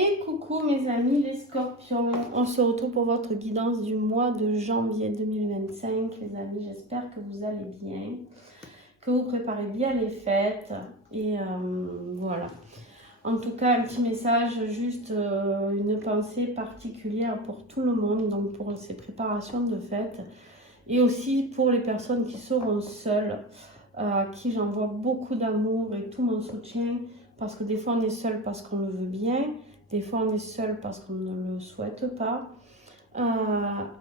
Et coucou mes amis les scorpions, on se retrouve pour votre guidance du mois de janvier 2025. Les amis, j'espère que vous allez bien, que vous préparez bien les fêtes. Et voilà. En tout cas, un petit message, juste une pensée particulière pour tout le monde, donc pour ces préparations de fêtes. Et aussi pour les personnes qui seront seules, à qui j'envoie beaucoup d'amour et tout mon soutien. Parce que des fois on est seul parce qu'on le veut bien, des fois on est seul parce qu'on ne le souhaite pas.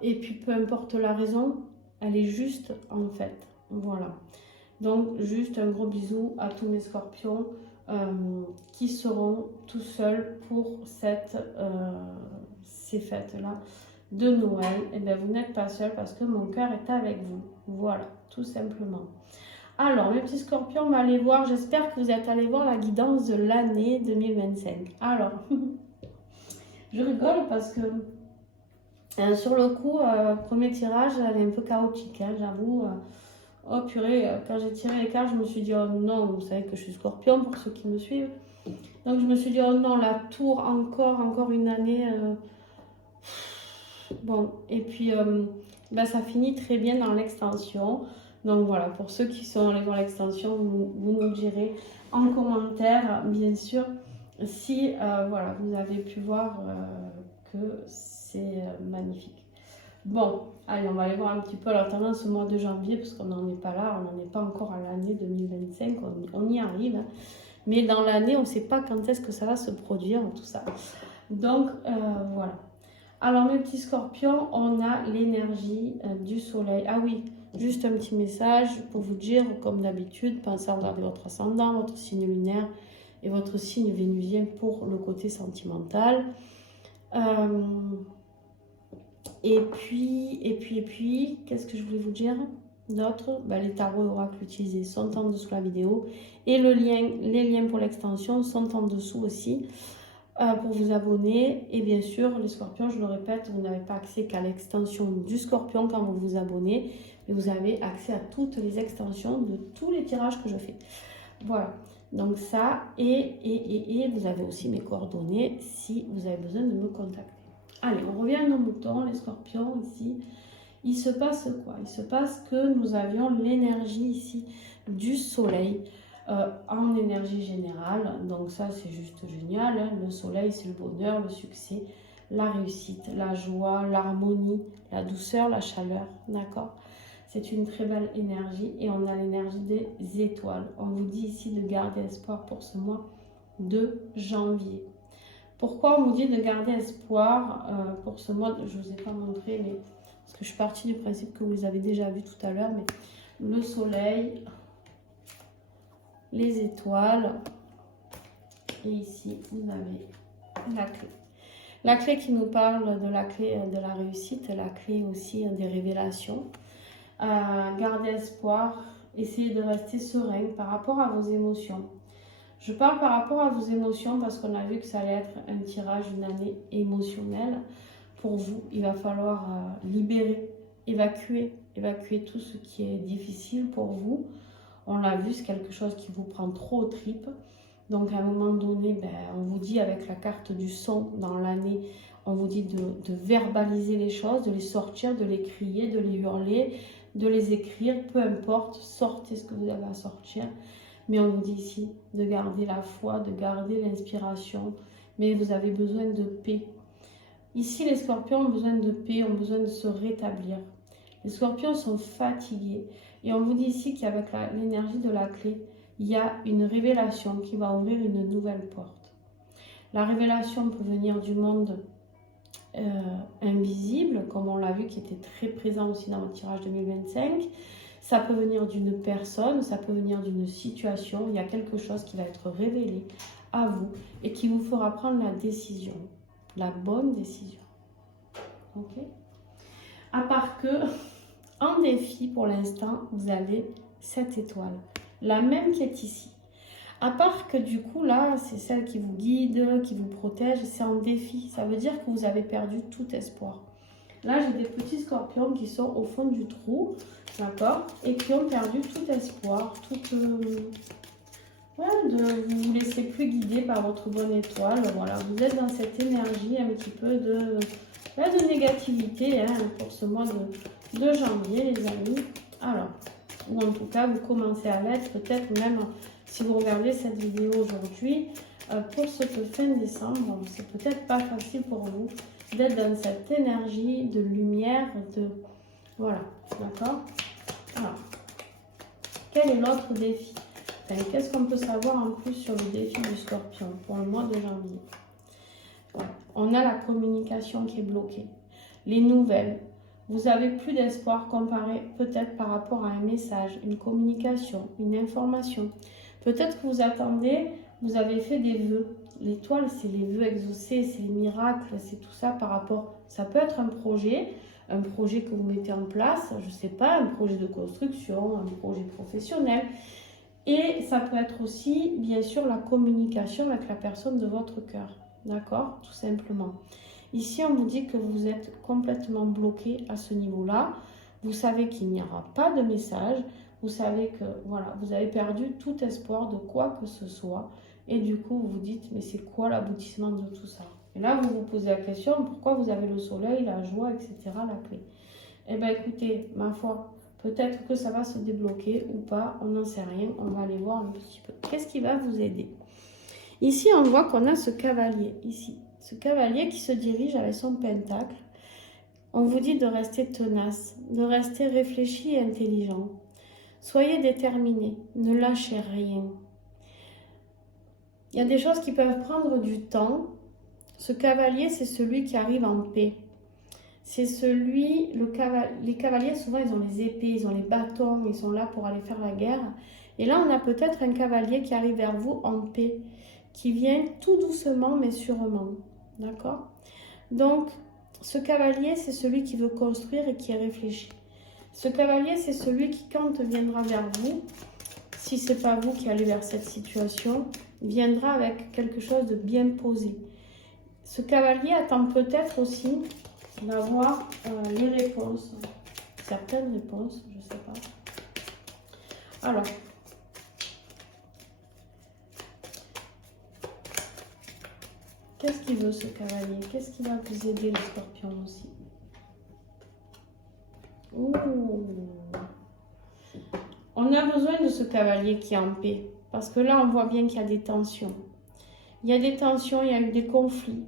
Et puis peu importe la raison, elle est juste en fait. Voilà. Donc juste un gros bisou à tous mes scorpions qui seront tout seuls pour ces fêtes-là de Noël. Et bien vous n'êtes pas seuls parce que mon cœur est avec vous. Voilà, tout simplement. Alors, mes petits scorpions, on va aller voir. J'espère que vous êtes allés voir la guidance de l'année 2025. Alors, je rigole parce que sur le coup, premier tirage, elle est un peu chaotique. Hein, j'avoue. Oh purée, quand j'ai tiré les cartes, je me suis dit, oh non, vous savez que je suis scorpion pour ceux qui me suivent. Donc, je me suis dit, oh non, la tour, encore une année. Bon, et puis, ça finit très bien dans l'extension. Donc voilà, pour ceux qui sont allés voir l'extension, vous nous direz en commentaire, bien sûr, si voilà, vous avez pu voir que c'est magnifique. Bon, allez, on va aller voir un petit peu en ce mois de janvier, parce qu'on n'en est pas là, on n'en est pas encore à l'année 2025, on y arrive. Hein. Mais dans l'année, on ne sait pas quand est-ce que ça va se produire, tout ça. Donc voilà. Alors mes petits scorpions, on a l'énergie du soleil. Ah oui, juste un petit message pour vous dire, comme d'habitude, pensez à regarder votre ascendant, votre signe lunaire et votre signe vénusien pour le côté sentimental. Et puis, qu'est-ce que je voulais vous dire d'autre? Les tarots et oracles utilisés sont en dessous de la vidéo. Et les liens pour l'extension sont en dessous aussi. Pour vous abonner. Et bien sûr, les scorpions, je le répète, vous n'avez pas accès qu'à l'extension du scorpion quand vous vous abonnez, mais vous avez accès à toutes les extensions de tous les tirages que je fais. Voilà, donc ça, et vous avez aussi mes coordonnées si vous avez besoin de me contacter. Allez, on revient à nos moutons, les scorpions, ici. Il se passe quoi? Il se passe que nous avions l'énergie ici du soleil. En énergie générale, donc ça c'est juste génial, hein. Le soleil c'est le bonheur, le succès, la réussite, la joie, l'harmonie, la douceur, la chaleur, d'accord? C'est une très belle énergie et on a l'énergie des étoiles. On vous dit ici de garder espoir pour ce mois de janvier. Pourquoi on vous dit de garder espoir pour ce mois? Je ne vous ai pas montré, mais parce que je suis partie du principe que vous les avez déjà vus tout à l'heure, mais le soleil, les étoiles, et ici vous avez la clé. La clé qui nous parle de la clé de la réussite, la clé aussi des révélations. Gardez espoir, essayez de rester serein par rapport à vos émotions. Je parle par rapport à vos émotions parce qu'on a vu que ça allait être un tirage, une année émotionnelle. Pour vous, il va falloir libérer, évacuer tout ce qui est difficile pour vous. On l'a vu, c'est quelque chose qui vous prend trop aux tripes. Donc à un moment donné, on vous dit avec la carte du son dans l'année, on vous dit de verbaliser les choses, de les sortir, de les crier, de les hurler, de les écrire, peu importe, sortez ce que vous avez à sortir. Mais on vous dit ici de garder la foi, de garder l'inspiration, mais vous avez besoin de paix. Ici, les scorpions ont besoin de paix, ont besoin de se rétablir. Les scorpions sont fatigués. Et on vous dit ici qu'avec l'énergie de la clé, il y a une révélation qui va ouvrir une nouvelle porte. La révélation peut venir du monde invisible, comme on l'a vu, qui était très présent aussi dans le tirage 2025. Ça peut venir d'une personne, ça peut venir d'une situation. Il y a quelque chose qui va être révélé à vous et qui vous fera prendre la décision, la bonne décision. Ok? À part que, en défi, pour l'instant, vous avez cette étoile, la même qui est ici. À part que du coup, là, c'est celle qui vous guide, qui vous protège, c'est en défi. Ça veut dire que vous avez perdu tout espoir. Là, j'ai des petits scorpions qui sont au fond du trou, d'accord, et qui ont perdu tout espoir, Ouais, de vous laisser plus guider par votre bonne étoile. Voilà, vous êtes dans cette énergie un petit peu de négativité hein, pour ce mois de janvier, les amis. Alors, ou en tout cas, vous commencez à l'être, peut-être même si vous regardez cette vidéo aujourd'hui, pour cette fin décembre, c'est peut-être pas facile pour vous d'être dans cette énergie de lumière, voilà, d'accord. Alors, quel est l'autre défi? Enfin, qu'est-ce qu'on peut savoir en plus sur le défi du Scorpion pour le mois de janvier? Voilà. On a la communication qui est bloquée, les nouvelles. Vous avez plus d'espoir comparé peut-être par rapport à un message, une communication, une information. Peut-être que vous attendez, vous avez fait des vœux. L'étoile, c'est les vœux exaucés, c'est les miracles, c'est tout ça par rapport. Ça peut être un projet que vous mettez en place, je ne sais pas, un projet de construction, un projet professionnel. Et ça peut être aussi, bien sûr, la communication avec la personne de votre cœur. D'accord? Tout simplement. Ici, on vous dit que vous êtes complètement bloqué à ce niveau-là. Vous savez qu'il n'y aura pas de message. Vous savez que voilà, vous avez perdu tout espoir de quoi que ce soit. Et du coup, vous vous dites, mais c'est quoi l'aboutissement de tout ça? Et là, vous vous posez la question, pourquoi vous avez le soleil, la joie, etc., la clé? Eh bien, écoutez, ma foi, peut-être que ça va se débloquer ou pas, on n'en sait rien. On va aller voir un petit peu. Qu'est-ce qui va vous aider? Ici, on voit qu'on a ce cavalier, ici. Ce cavalier qui se dirige avec son pentacle. On vous dit de rester tenace, de rester réfléchi et intelligent. Soyez déterminé, ne lâchez rien. Il y a des choses qui peuvent prendre du temps. Ce cavalier, c'est celui qui arrive en paix. C'est celui, les cavaliers, souvent, ils ont les épées, ils ont les bâtons, ils sont là pour aller faire la guerre. Et là, on a peut-être un cavalier qui arrive vers vous en paix, qui vient tout doucement, mais sûrement. D'accord? Donc, ce cavalier, c'est celui qui veut construire et qui est réfléchi. Ce cavalier, c'est celui qui, quand viendra vers vous, si ce n'est pas vous qui allez vers cette situation, viendra avec quelque chose de bien posé. Ce cavalier attend peut-être aussi d'avoir les réponses, certaines réponses, je ne sais pas. Alors, qu'est-ce qu'il veut ce cavalier? Qu'est-ce qui va vous aider les scorpions aussi? Ouh. On a besoin de ce cavalier qui est en paix. Parce que là, on voit bien qu'il y a des tensions. Il y a des tensions, il y a eu des conflits.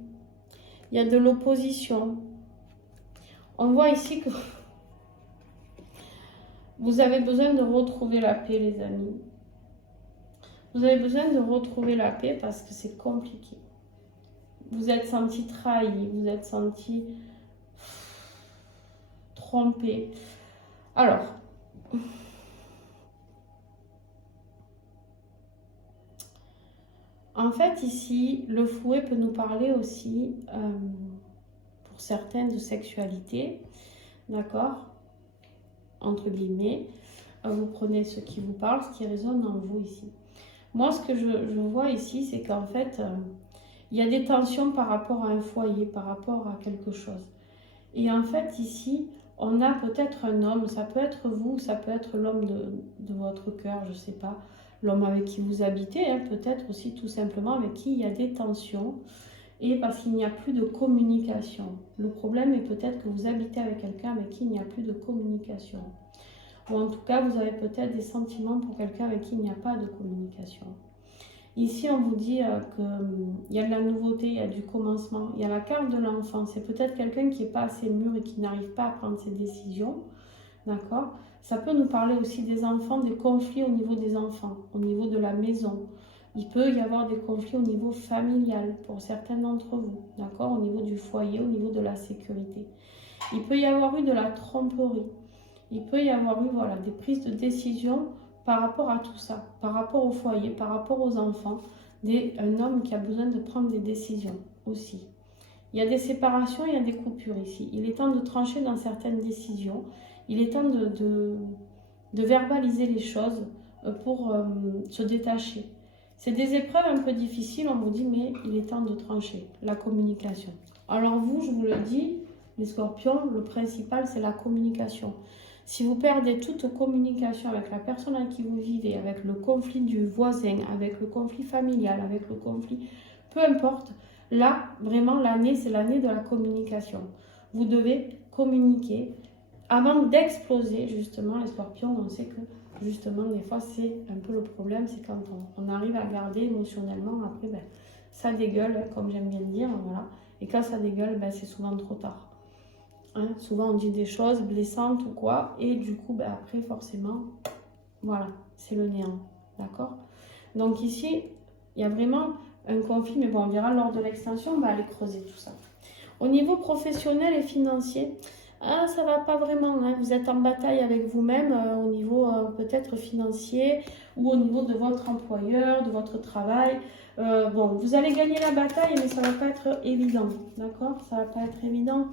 Il y a de l'opposition. On voit ici que vous avez besoin de retrouver la paix, les amis. Vous avez besoin de retrouver la paix parce que c'est compliqué. Vous êtes senti trahi, vous êtes senti trompé. Alors, en fait, ici, le fouet peut nous parler aussi, pour certains, de sexualité, d'accord? Entre guillemets. Vous prenez ce qui vous parle, ce qui résonne en vous ici. Moi, ce que je vois ici, c'est qu'en fait, il y a des tensions par rapport à un foyer, par rapport à quelque chose. Et en fait, ici, on a peut-être un homme, ça peut être vous, ça peut être l'homme de votre cœur, je ne sais pas, l'homme avec qui vous habitez, hein, peut-être aussi tout simplement avec qui il y a des tensions, et parce qu'il n'y a plus de communication. Le problème est peut-être que vous habitez avec quelqu'un avec qui il n'y a plus de communication. Ou en tout cas, vous avez peut-être des sentiments pour quelqu'un avec qui il n'y a pas de communication. Ici, on vous dit qu'il y a de la nouveauté, il y a du commencement, il y a la carte de l'enfant. C'est peut-être quelqu'un qui n'est pas assez mûr et qui n'arrive pas à prendre ses décisions. D'accord? Ça peut nous parler aussi des enfants, des conflits au niveau des enfants, au niveau de la maison. Il peut y avoir des conflits au niveau familial pour certains d'entre vous. D'accord? Au niveau du foyer, au niveau de la sécurité. Il peut y avoir eu de la tromperie. Il peut y avoir eu voilà, des prises de décision par rapport à tout ça, par rapport au foyer, par rapport aux enfants, un homme qui a besoin de prendre des décisions aussi. Il y a des séparations, il y a des coupures ici. Il est temps de trancher dans certaines décisions. Il est temps de verbaliser les choses pour se détacher. C'est des épreuves un peu difficiles, on vous dit, mais il est temps de trancher. La communication. Alors vous, je vous le dis, les scorpions, le principal, c'est la communication. Si vous perdez toute communication avec la personne avec qui vous vivez, avec le conflit du voisin, avec le conflit familial, avec le conflit, peu importe, là, vraiment, l'année, c'est l'année de la communication. Vous devez communiquer avant d'exploser, justement, les scorpions. On sait que, justement, des fois, c'est un peu le problème, c'est quand on arrive à garder émotionnellement, après, ben, ça dégueule, comme j'aime bien dire, voilà. Et quand ça dégueule, ben, c'est souvent trop tard. Hein, souvent, on dit des choses blessantes ou quoi, et du coup, ben, après, forcément, voilà, c'est le néant, d'accord? Donc ici, il y a vraiment un conflit, mais bon, on verra lors de l'extension, on va aller creuser tout ça. Au niveau professionnel et financier, ça va pas vraiment, hein. Vous êtes en bataille avec vous-même au niveau peut-être financier ou au niveau de votre employeur, de votre travail. Bon, vous allez gagner la bataille, mais ça va pas être évident, d'accord? Ça va pas être évident.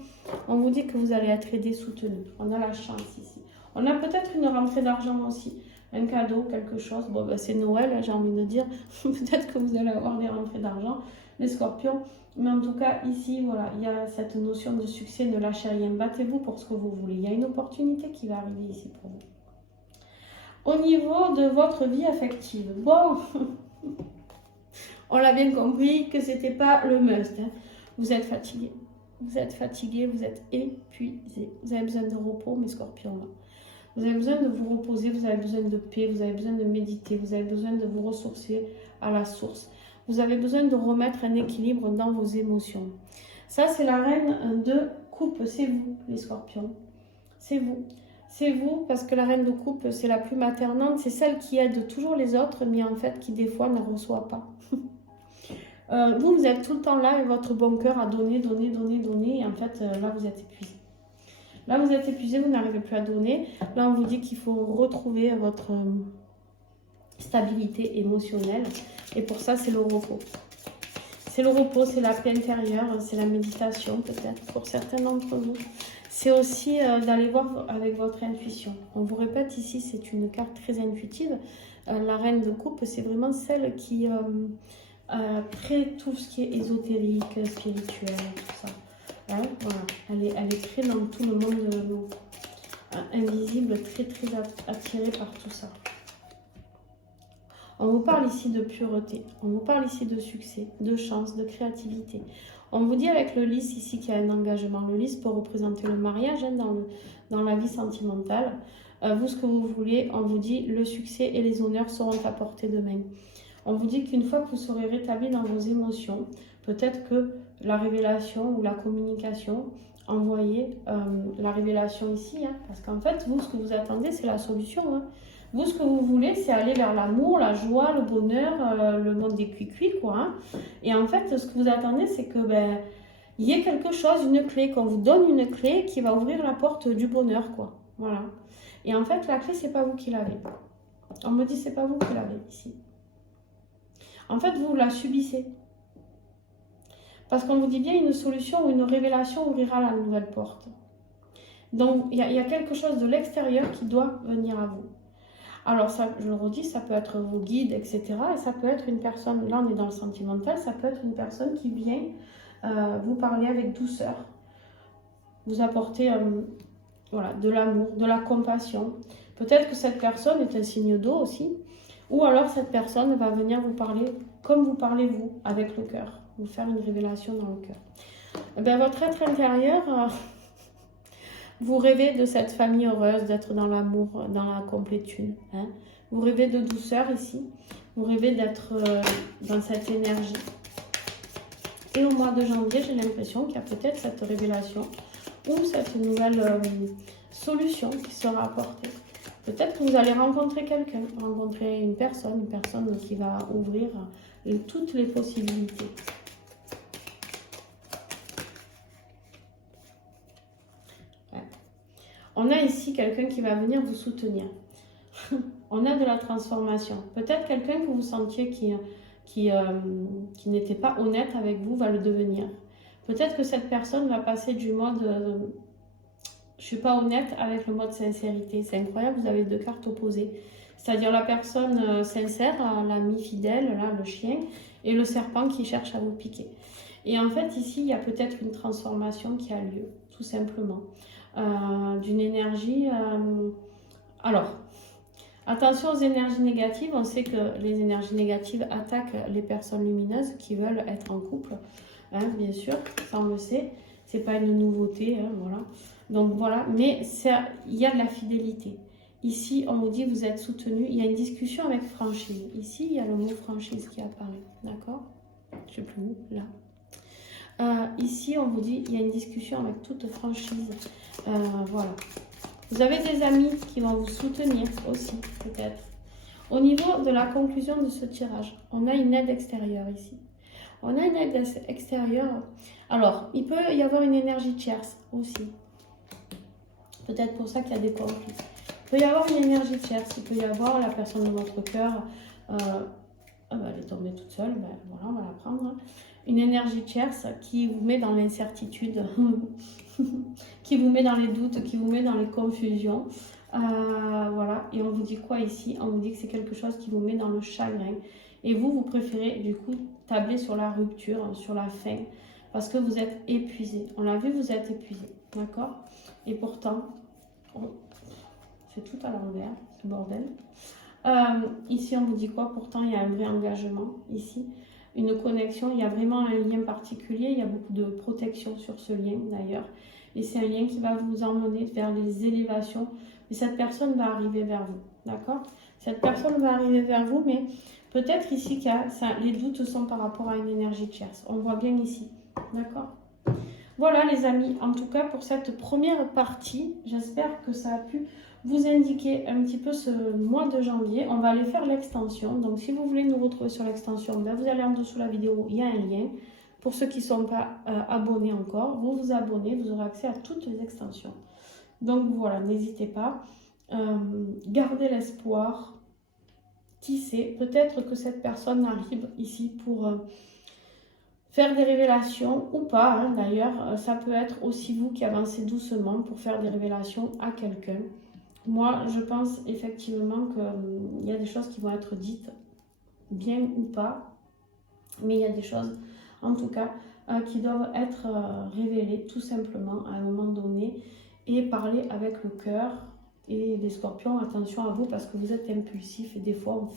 On vous dit que vous allez être aidé, soutenu. On a la chance ici. On a peut-être une rentrée d'argent aussi, un cadeau, quelque chose. Bon, ben, c'est Noël, j'ai envie de dire. Peut-être que vous allez avoir des rentrées d'argent, les scorpions. Mais en tout cas, ici, voilà, il y a cette notion de succès, ne lâchez rien, battez-vous pour ce que vous voulez. Il y a une opportunité qui va arriver ici pour vous. Au niveau de votre vie affective, bon, on l'a bien compris que c'était pas le must. Hein. Vous êtes fatigué, vous êtes épuisé. Vous avez besoin de repos, mes scorpions, là. Vous avez besoin de vous reposer, vous avez besoin de paix, vous avez besoin de méditer, vous avez besoin de vous ressourcer à la source. Vous avez besoin de remettre un équilibre dans vos émotions. Ça, c'est la reine de coupe. C'est vous, les scorpions. C'est vous. C'est vous, parce que la reine de coupe, c'est la plus maternante. C'est celle qui aide toujours les autres, mais en fait, qui des fois ne reçoit pas. Vous êtes tout le temps là avec votre bon cœur à donner. Et en fait, là, vous êtes épuisé. Là, vous êtes épuisé, vous n'arrivez plus à donner. Là, on vous dit qu'il faut retrouver votre stabilité émotionnelle. Et pour ça, c'est le repos. C'est le repos, c'est la paix intérieure, c'est la méditation peut-être pour certains d'entre vous. C'est aussi d'aller voir avec votre intuition. On vous répète ici, c'est une carte très intuitive. La reine de coupe, c'est vraiment celle qui traite tout ce qui est ésotérique, spirituel, tout ça. Hein, voilà. Elle est très dans tout le monde invisible, très attirée par tout ça. On vous parle ici de pureté, on vous parle ici de succès, de chance, de créativité. On vous dit avec le lys ici qu'il y a un engagement. Le lys peut représenter le mariage hein, dans la vie sentimentale. Vous, ce que vous voulez, on vous dit le succès et les honneurs seront à portée de main. On vous dit qu'une fois que vous serez rétabli dans vos émotions, peut-être que la révélation ou la communication, envoyez la révélation ici. Hein, parce qu'en fait, vous, ce que vous attendez, c'est la solution. Hein. Vous, ce que vous voulez, c'est aller vers l'amour, la joie, le bonheur, le monde des cuicuis, quoi. Hein. Et en fait, ce que vous attendez, c'est que il y ait quelque chose, une clé, qu'on vous donne une clé qui va ouvrir la porte du bonheur, quoi. Voilà. Et en fait, la clé, c'est pas vous qui l'avez. On me dit, c'est pas vous qui l'avez ici. En fait, vous la subissez. Parce qu'on vous dit bien, une solution ou une révélation ouvrira la nouvelle porte. Donc, il y a quelque chose de l'extérieur qui doit venir à vous. Alors, ça, je le redis, ça peut être vos guides, etc. Et ça peut être une personne, là on est dans le sentimental, ça peut être une personne qui vient vous parler avec douceur, vous apporter voilà, de l'amour, de la compassion. Peut-être que cette personne est un signe d'eau aussi, ou alors cette personne va venir vous parler comme vous parlez vous, avec le cœur, vous faire une révélation dans le cœur. Eh bien, votre être intérieur... vous rêvez de cette famille heureuse, d'être dans l'amour, dans la complétude. Hein. Vous rêvez de douceur ici. Vous rêvez d'être dans cette énergie. Et au mois de janvier, j'ai l'impression qu'il y a peut-être cette révélation ou cette nouvelle solution qui sera apportée. Peut-être que vous allez rencontrer quelqu'un, rencontrer une personne qui va ouvrir toutes les possibilités. On a ici quelqu'un qui va venir vous soutenir. On a de la transformation. Peut-être quelqu'un que vous sentiez qui n'était pas honnête avec vous va le devenir. Peut-être que cette personne va passer du mode je ne suis pas honnête avec le mode sincérité. C'est incroyable, vous avez deux cartes opposées. C'est-à-dire la personne sincère, l'ami fidèle, là, le chien, et le serpent qui cherche à vous piquer. Et en fait, ici, il y a peut-être une transformation qui a lieu, tout simplement. d'une énergie. Alors, attention aux énergies négatives. On sait que les énergies négatives attaquent les personnes lumineuses qui veulent être en couple. Hein, bien sûr, ça on le sait. C'est pas une nouveauté. Hein, voilà. Donc voilà, mais il y a de la fidélité. Ici, on vous dit vous êtes soutenu. Il y a une discussion avec franchise. Ici, il y a le mot franchise qui apparaît. D'accord? Je ne sais plus où, là. Ici, on vous dit il y a une discussion avec toute franchise. Voilà. Vous avez des amis qui vont vous soutenir aussi, peut-être. Au niveau de la conclusion de ce tirage, on a une aide extérieure ici. On a une aide extérieure. Alors, il peut y avoir une énergie tierce aussi. Peut-être pour ça qu'il y a des conflits. Il peut y avoir une énergie tierce. Il peut y avoir la personne de votre cœur. Elle est tombée toute seule. Ben, voilà, on va la prendre. Une énergie tierce qui vous met dans l'incertitude, qui vous met dans les doutes, qui vous met dans les confusions. Voilà. Et on vous dit quoi ici? On vous dit que c'est quelque chose qui vous met dans le chagrin. Et vous préférez du coup tabler sur la rupture, sur la fin, parce que vous êtes épuisé. On l'a vu, vous êtes épuisé. D'accord? Et pourtant, c'est tout à l'envers, ce bordel. Ici, on vous dit quoi? Pourtant, il y a un vrai engagement ici. Une connexion, il y a vraiment un lien particulier. Il y a beaucoup de protection sur ce lien d'ailleurs. Et c'est un lien qui va vous emmener vers les élévations. Et cette personne va arriver vers vous. D'accord? Cette personne va arriver vers vous, mais peut-être ici que les doutes sont par rapport à une énergie tierce. On voit bien ici. D'accord? Voilà les amis, en tout cas pour cette première partie, j'espère que ça a pu vous indiquer un petit peu ce mois de janvier. On va aller faire l'extension, donc si vous voulez nous retrouver sur l'extension, ben vous allez en dessous de la vidéo, il y a un lien. Pour ceux qui ne sont pas abonnés encore, vous vous abonnez, vous aurez accès à toutes les extensions. Donc voilà, n'hésitez pas, gardez l'espoir, tissez. Peut-être que cette personne arrive ici pour... faire des révélations ou pas, hein, d'ailleurs, ça peut être aussi vous qui avancez doucement pour faire des révélations à quelqu'un. Moi, je pense effectivement qu'il y a des choses qui vont être dites, bien ou pas, mais il y a des choses, en tout cas, qui doivent être révélées tout simplement à un moment donné et parler avec le cœur. Et les scorpions, attention à vous parce que vous êtes impulsifs et des fois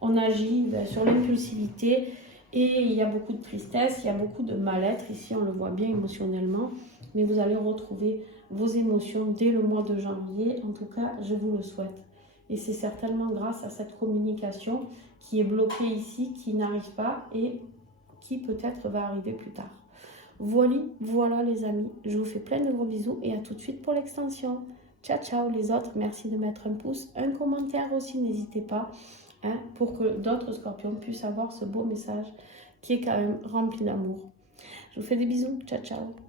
on agit sur l'impulsivité. Et il y a beaucoup de tristesse, il y a beaucoup de mal-être. Ici, on le voit bien émotionnellement. Mais vous allez retrouver vos émotions dès le mois de janvier. En tout cas, je vous le souhaite. Et c'est certainement grâce à cette communication qui est bloquée ici, qui n'arrive pas et qui peut-être va arriver plus tard. Voilà les amis. Je vous fais plein de gros bisous et à tout de suite pour l'extension. Ciao, ciao les autres. Merci de mettre un pouce, un commentaire aussi, n'hésitez pas. Hein, pour que d'autres scorpions puissent avoir ce beau message qui est quand même rempli d'amour. Je vous fais des bisous, ciao ciao.